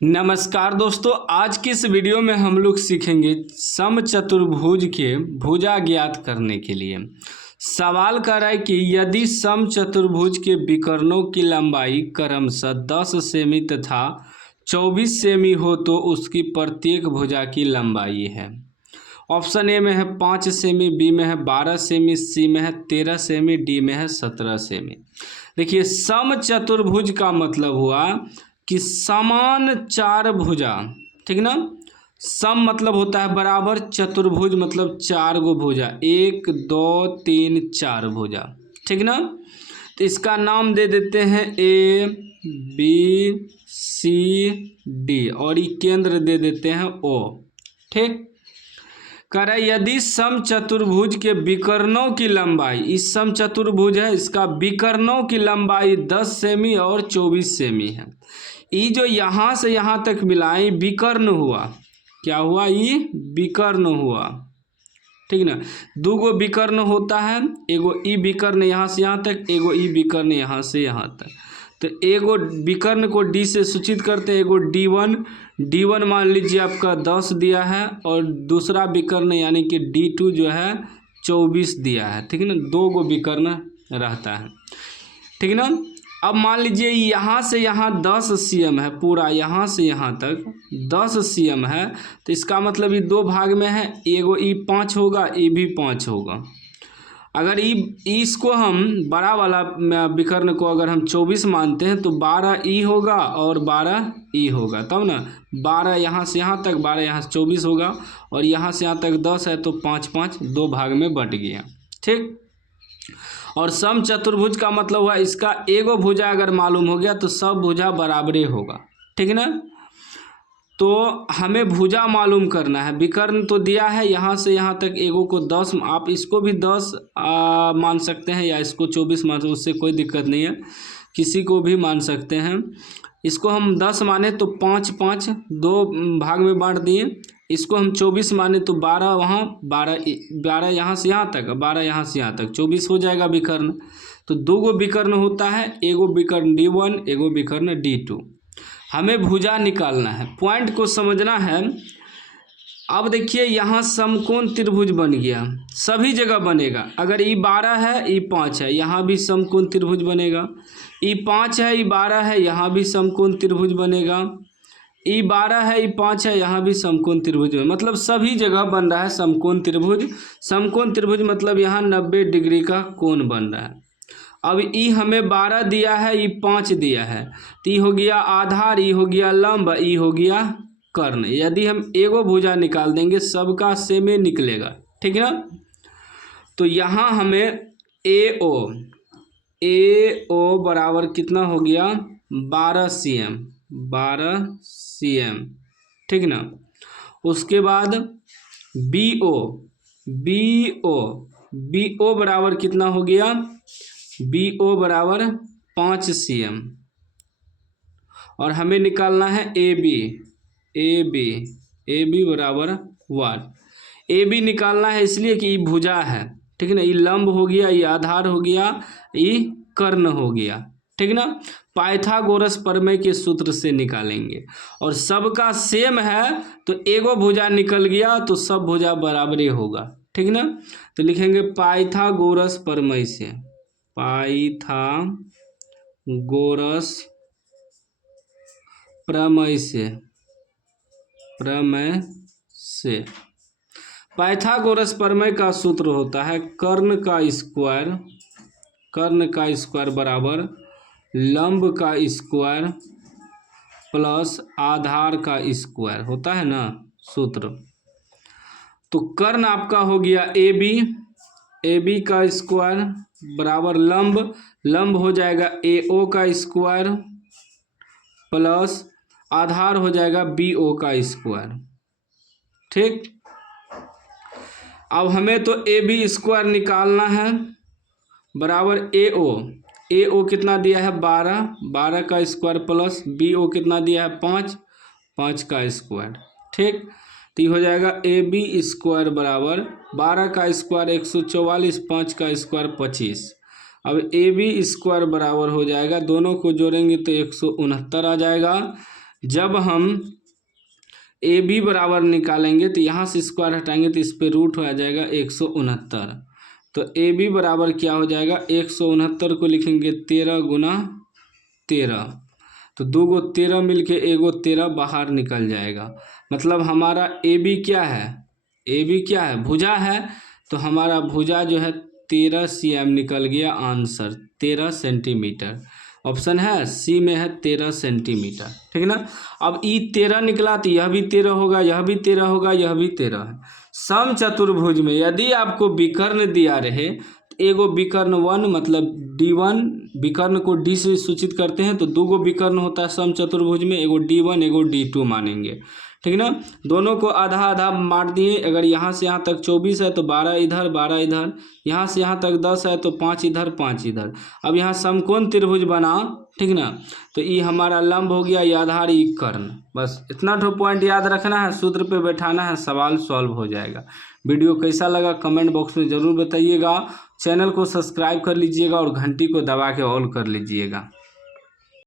नमस्कार दोस्तों, आज की इस वीडियो में हम लोग सीखेंगे समचतुर्भुज के भुजा ज्ञात करने के लिए। सवाल कर रहा है कि यदि समचतुर्भुज के विकर्णों की लंबाई क्रमशः 10 सेमी तथा 24 सेमी हो तो उसकी प्रत्येक भुजा की लंबाई है। ऑप्शन ए में है 5 सेमी, बी में है 12 सेमी, सी में है 13 सेमी, डी में है 17 सेमी। देखिए, समचतुर्भुज का मतलब हुआ कि समान चार भुजा, ठीक ना। सम मतलब होता है बराबर, चतुर्भुज मतलब चार गो भुजा, 1 2 3 4 भुजा, ठीक ना। तो इसका नाम दे देते हैं ए बी सी डी और ये केंद्र दे देते हैं ओ, ठीक। कह रहा है यदि समचतुर्भुज के विकर्णों की लंबाई, इस समचतुर्भुज है इसका विकर्णों की लंबाई 10 सेमी और 24 सेमी है। ये जो यहाँ से यहाँ तक मिलाए विकर्ण हुआ, क्या हुआ, ये विकर्ण हुआ, ठीक ना। दो गो विकर्ण होता है, एगो ई विकर्ण यहाँ से यहाँ तक, एगो ई विकर्ण यहाँ से यहाँ तक। तो एगो विकर्ण को डी से सूचित करते हैं, एगो D1 मान लीजिए आपका 10 दिया है और दूसरा विकर्ण यानी कि D2 जो है 24 दिया है, ठीक है ना। दो गो विकर्ण रहता है, ठीक है ना। अब मान लीजिए यहाँ से यहाँ 10 cm है, पूरा यहाँ से यहाँ तक 10 cm है, तो इसका मतलब ये दो भाग में है, एगो ई 5 होगा, ई भी 5 होगा। अगर इसको हम बड़ा वाला विकर्ण को अगर हम 24 मानते हैं तो 12 ई होगा और 12 ई होगा, तब ना 12 यहाँ से यहाँ तक, 12 यहाँ से 24 होगा और यहाँ से यहाँ तक 10 है तो 5 5 दो भाग में बट गया, ठीक। और समचतुर्भुज का मतलब हुआ इसका एगो भुजा अगर मालूम हो गया तो सब भुजा बराबरे होगा, ठीक ना। तो हमें भुजा मालूम करना है, विकर्ण तो दिया है यहाँ से यहाँ तक, एगो को 10, आप इसको भी 10 मान सकते हैं या इसको 24 मान सकते हैं, उससे कोई दिक्कत नहीं है, किसी को भी मान सकते हैं। इसको हम 10 माने तो 5 5 दो भाग में बांट दिए, इसको हम 24 माने तो 12 वहाँ, 12 यहाँ से यहाँ तक, 12 यहाँ से यहाँ तक, 24 हो जाएगा विकर्ण। तो दो गो विकर्ण होता है, एगो विकर्ण D1, एगो विकर्ण D2। हमें भुजा निकालना है, पॉइंट को समझना है। अब देखिए यहाँ समकोण त्रिभुज बन गया, सभी जगह बनेगा। अगर ई 12 है, ई 5 है, यहाँ भी समकोण त्रिभुज बनेगा। ई 5 है, ई 12 है, यहाँ भी समकोण त्रिभुज बनेगा। ई 12 है, ई 5 है, यहाँ भी समकोण त्रिभुज है, मतलब सभी जगह बन रहा है समकोण त्रिभुज। समकोण त्रिभुज मतलब यहाँ 90 डिग्री का कोण बन रहा है। अब ई हमें 12 दिया है, ई 5 दिया है, तो ई हो गया आधार, ई हो गया लंब, ई हो गया कर्ण। यदि हम एगो भुजा निकाल देंगे सबका सेमे निकलेगा, ठीक है ना। तो यहाँ हमें AO बराबर कितना हो गया, 12 cm, ठीक ना। उसके बाद BO बराबर कितना हो गया, BO बराबर 5 cm। और हमें निकालना है AB बराबर 1। AB निकालना है इसलिए कि ये भुजा है, ठीक है ना। ये लंब हो गया, ये आधार हो गया, ये कर्ण हो गया, ठीक ना। पाइथागोरस प्रमेय के सूत्र से निकालेंगे और सबका सेम है तो एगो भुजा निकल गया तो सब भुजा बराबरे होगा, ठीक ना। तो लिखेंगे पाइथागोरस प्रमेय से, पाइथागोरस प्रमेय से पाइथागोरस प्रमेय का सूत्र होता है कर्ण का स्क्वायर बराबर लंब का स्क्वायर प्लस आधार का स्क्वायर, होता है ना सूत्र। तो कर्ण आपका हो गया AB का स्क्वायर बराबर लंब हो जाएगा AO का स्क्वायर प्लस आधार हो जाएगा BO का स्क्वायर, ठीक। अब हमें तो AB स्क्वायर निकालना है बराबर AO कितना दिया है 12 का स्क्वायर प्लस BO कितना दिया है 5 का स्क्वायर, ठीक। तो ये हो जाएगा AB स्क्वायर बराबर 12 का स्क्वायर 144, 5 का स्क्वायर 25। अब AB स्क्वायर बराबर हो जाएगा, दोनों को जोड़ेंगे तो 169 आ जाएगा। जब हम ए बी बराबर निकालेंगे तो यहाँ से स्क्वायर हटाएंगे तो इस पे रूट हो जाएगा 169। तो ए बी बराबर क्या हो जाएगा, 169 को लिखेंगे 13 गुना 13, तो 2 को 13 मिल के 1 को 13 बाहर निकल जाएगा। मतलब हमारा ए बी क्या है, ए बी क्या है, भुजा है। तो हमारा भुजा जो है 13 cm निकल गया आंसर, 13 सेंटीमीटर। ऑप्शन है सी में है 13 सेंटीमीटर, ठीक ना। अब ई 13 निकला तो यह भी 13 होगा, यह भी 13 होगा, यह भी 13 है। सम चतुर्भुज में यदि आपको विकर्ण दिया रहे, एगो विकर्ण 1 मतलब D1, विकर्ण को D से सूचित करते हैं, तो 2 गो विकर्ण होता है सम चतुर्भुज में, एगो D1 एगो D2 मानेंगे, ठीक ना। दोनों को आधा आधा बांट दिए। अगर यहाँ से यहाँ तक 24 है तो 12 इधर 12 इधर, यहाँ से यहाँ तक 10 है तो 5 इधर 5 इधर। अब यहाँ समकोण त्रिभुज बना, ठीक ना। तो ये हमारा लंब हो गया, ये आधार, ये कर्ण। बस इतना तो पॉइंट याद रखना है, सूत्र पे बैठाना है, सवाल सॉल्व हो जाएगा। वीडियो कैसा लगा कमेंट बॉक्स में ज़रूर बताइएगा। चैनल को सब्सक्राइब कर लीजिएगा और घंटी को दबा के ऑल कर लीजिएगा।